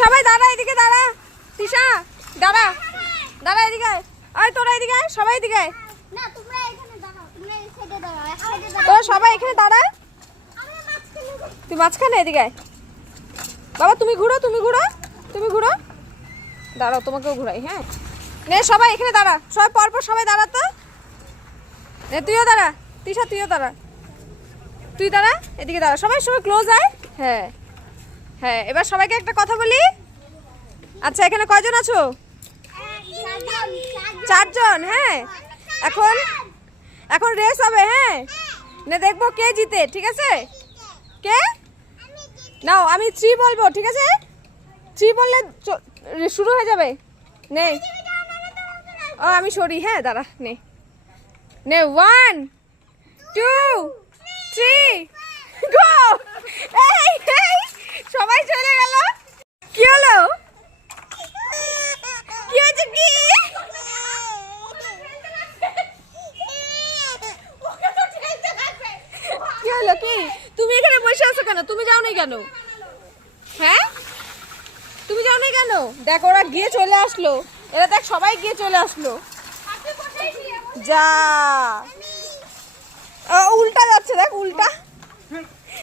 সবাই দাঁড়া এদিকে দাঁড়া। তিশা দাঁড়া। দাঁড়া এদিকে আয়। তোরা এদিকে আয়, সবাই এদিকে আয়। না তোমরা এখানে দাঁড়াও তোমরা এই সাইডে দাঁড়াও তোরা সবাই এখানে দাঁড়া। তুই মাঝখানে এদিকে আয়। বাবা তুমি ঘুরো তুমি ঘুরো তুমি ঘুরো। দাঁড়াও তোমাকেও ঘুরাই হ্যাঁ। নে সবাই এখানে দাঁড়া। সবাই পরপর সবাই দাঁড়া তো। নে তুইও দাঁড়া। তিশা তুইও দাঁড়া। তুই দাঁড়া এদিকে দাঁড়া। সবাই সবাই ক্লোজ আয়। হ্যাঁ। হ্যাঁ এবার সবাইকে একটা কথা বলি? আচ্ছা এখানে কয়জন আছো? চারজন, হ্যাঁ। এখন এখন রেস হবে হ্যাঁ। নে দেখব কে জিতে ঠিক আছে? কে? নাও আমি থ্রি বলব ঠিক আছে? থ্রি বললে শুরু হয়ে যাবে। নে। ও আমি সরি হ্যাঁ দাঁড়া নে। ওয়ান টু থ্রি গো এই এই সবাই চলে গেল কি হলো কি হয়েছে কি কি হলো কি? তুমি এখানে বসে আছো কেন? তুমি যাও নাই কেন? হ্যাঁ? তুমি যাও নাই কেন? দেখ ওরা গিয়ে চলে আসলো। এরা দেখ সবাই গিয়ে চলে আসলো। যা। উল্টা যাচ্ছে দেখ উল্টা।